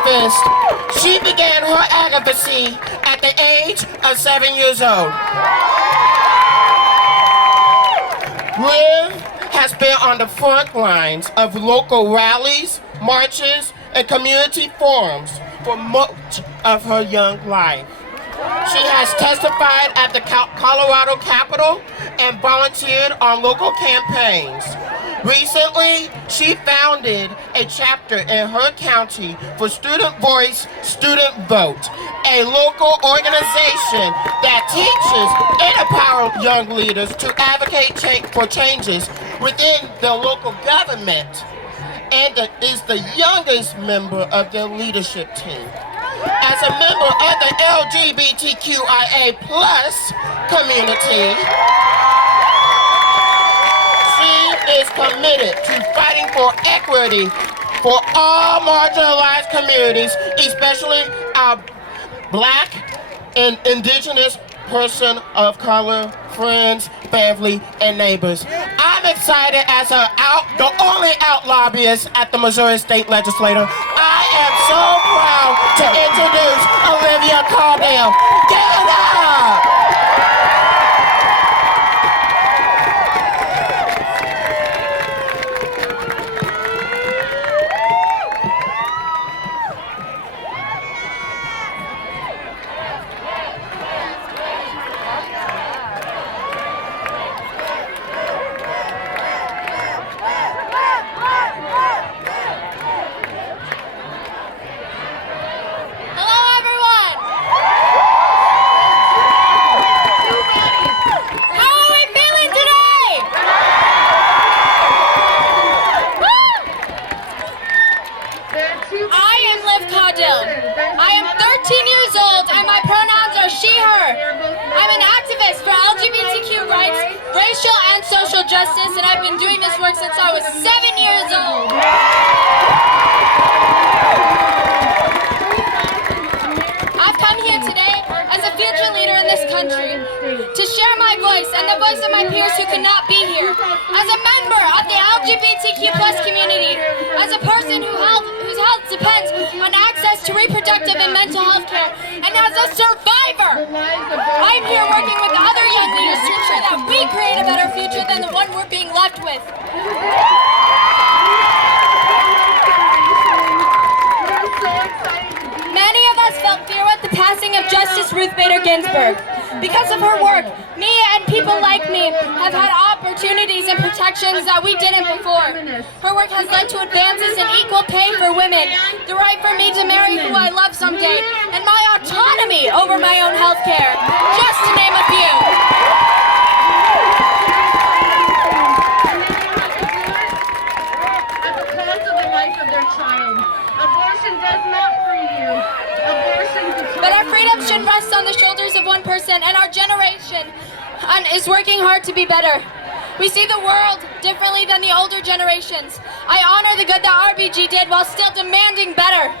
activist. She began her advocacy at the age of 7 years old. Liv has been on the front lines of local rallies, marches, and community forums for much of her young life. She has testified at the Colorado Capitol and volunteered on local campaigns. Recently, she founded a chapter in her county for Student Voice, Student Vote, a local organization that teaches and empowers young leaders to advocate for changes within the local government, and is the youngest member of their leadership team. As a member of the LGBTQIA+ community, she is committed to fighting for equity for all marginalized communities, especially our Black and Indigenous person of color, friends, family, and neighbors. I'm excited as the only out lobbyist at the Missouri State Legislature. I am so proud to introduce Olivia Caudill. Give it up! I am 13 years old and my pronouns are she, her. I'm an activist for LGBTQ rights, racial and social justice, and I've been doing this work since I was 7 years old. I've come here today as a future leader in this country to share my voice and the voice of my peers who could not be here. As a member of the LGBTQ+ community, as a person whose health depends on access to reproductive and mental health care, and as a survivor, I'm here working with other young leaders to ensure that we create a better future than the one we're being left with. Many of us felt fear with the passing of Justice Ruth Bader Ginsburg. Because of her work, me and people like me have had opportunities and protections that we didn't before. Her work has led to advances in equal pay for women, the right for me to marry who I love someday, and my autonomy over my own health care, just to name a few. At the cost of the life of their child. Abortion does not free you. But our freedom should rest on the shoulders of one person, and our generation is working hard to be better. We see the world differently than the older generations. I honor the good that RBG did while still demanding better.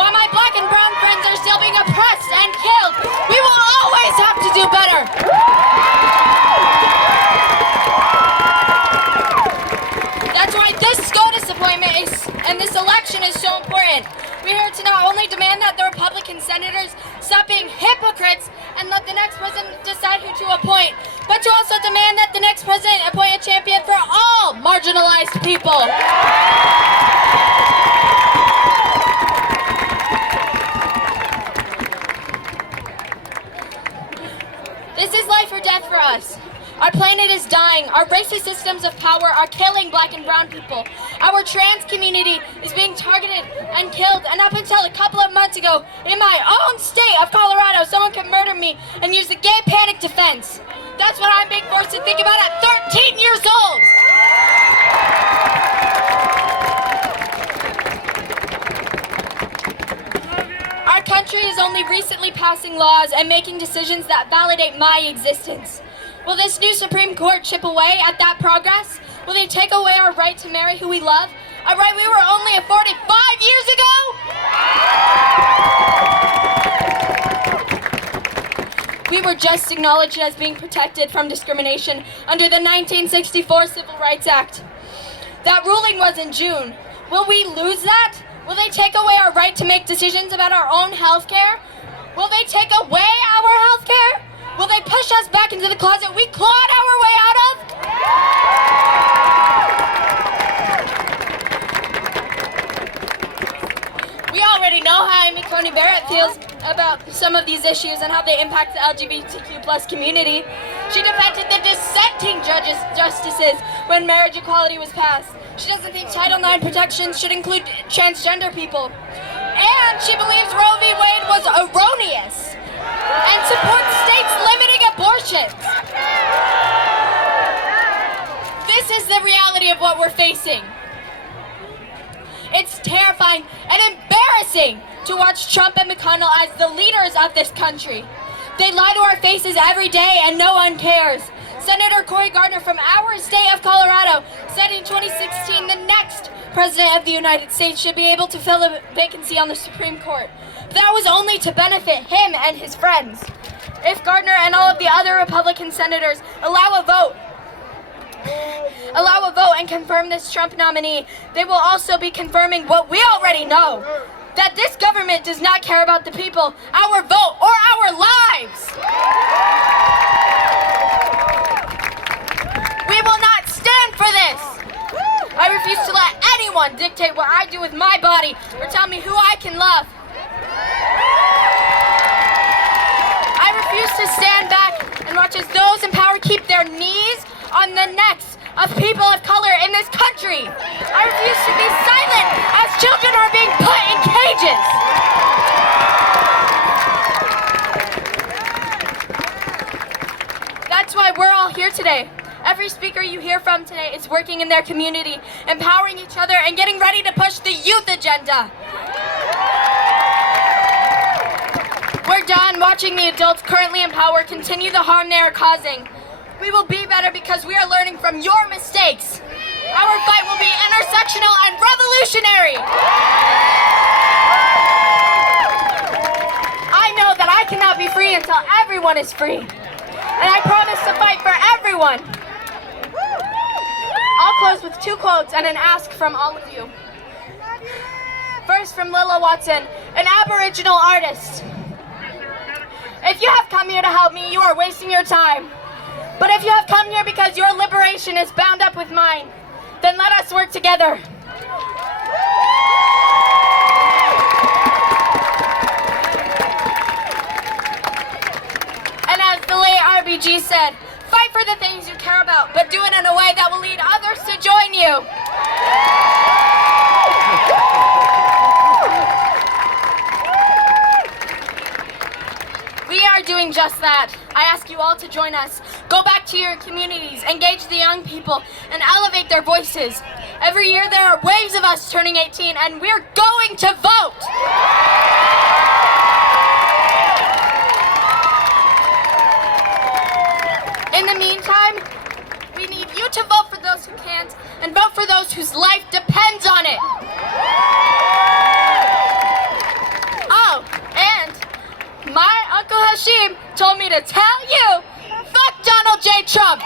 While my Black and brown friends are still being oppressed and killed, we will always have to do better. That's why this SCOTUS appointment and this election is so important. We're here to not only demand that the Republican senators stop being hypocrites and let the next president decide who to appoint, but to also demand that the next president appoint a champion for all marginalized people. This is life or death for us. Our planet is dying. Our racist systems of power are killing Black and brown people. Our trans community is being targeted and killed. And up until a couple of months ago, in my own state of Colorado, someone could murder me and use the gay panic defense. That's what I'm being forced to think about at 13 years old. Our country is only recently passing laws and making decisions that validate my existence. Will this new Supreme Court chip away at that progress? Will they take away our right to marry who we love? A right we were only afforded 5 years ago? We were just acknowledged as being protected from discrimination under the 1964 Civil Rights Act. That ruling was in June. Will we lose that? Will they take away our right to make decisions about our own health care? Will they take away our health care? Will they push us back into the closet we clawed our way out of? We already know how Amy Coney Barrett feels about some of these issues and how they impact the LGBTQ plus community. She defended the dissenting justices when marriage equality was passed. She doesn't think Title IX protections should include transgender people. And she believes Roe v. Wade was erroneous and supports states limiting abortions. This is the reality of what we're facing. It's terrifying and embarrassing to watch Trump and McConnell as the leaders of this country. They lie to our faces every day and no one cares. Senator Cory Gardner from our state of Colorado said in 2016 the next president of the United States should be able to fill a vacancy on the Supreme Court. But that was only to benefit him and his friends. If Gardner and all of the other Republican senators allow a vote and confirm this Trump nominee, they will also be confirming what we already know, that this government does not care about the people, our vote, or our lives. We will not stand for this. I refuse to let anyone dictate what I do with my body or tell me who I can love. I refuse to stand back and watch as those in power keep their knees on the necks of people of color in this country. I refuse to be silent as children are being put in cages. That's why we're all here today. Every speaker you hear from today is working in their community, empowering each other, and getting ready to push the youth agenda. We're done watching the adults currently in power continue the harm they are causing. We will be better because we are learning from your mistakes. Our fight will be intersectional and revolutionary. I know that I cannot be free until everyone is free. And I promise to fight for everyone. I'll close with 2 quotes and an ask from all of you. First, from Lilla Watson, an Aboriginal artist. If you have come here to help me, you are wasting your time. But if you have come here because your liberation is bound up with mine, then let us work together. And as the late RBG said, fight for the things you care about, but do it in a way that will lead others to join you. We are doing just that. I ask you all to join us. Go back to your communities, engage the young people, and elevate their voices. Every year there are waves of us turning 18, and we're going to vote! In the meantime, we need you to vote for those who can't, and vote for those whose life depends on it. Oh, and my Uncle Hashim told me to tell you, fuck Donald J. Trump!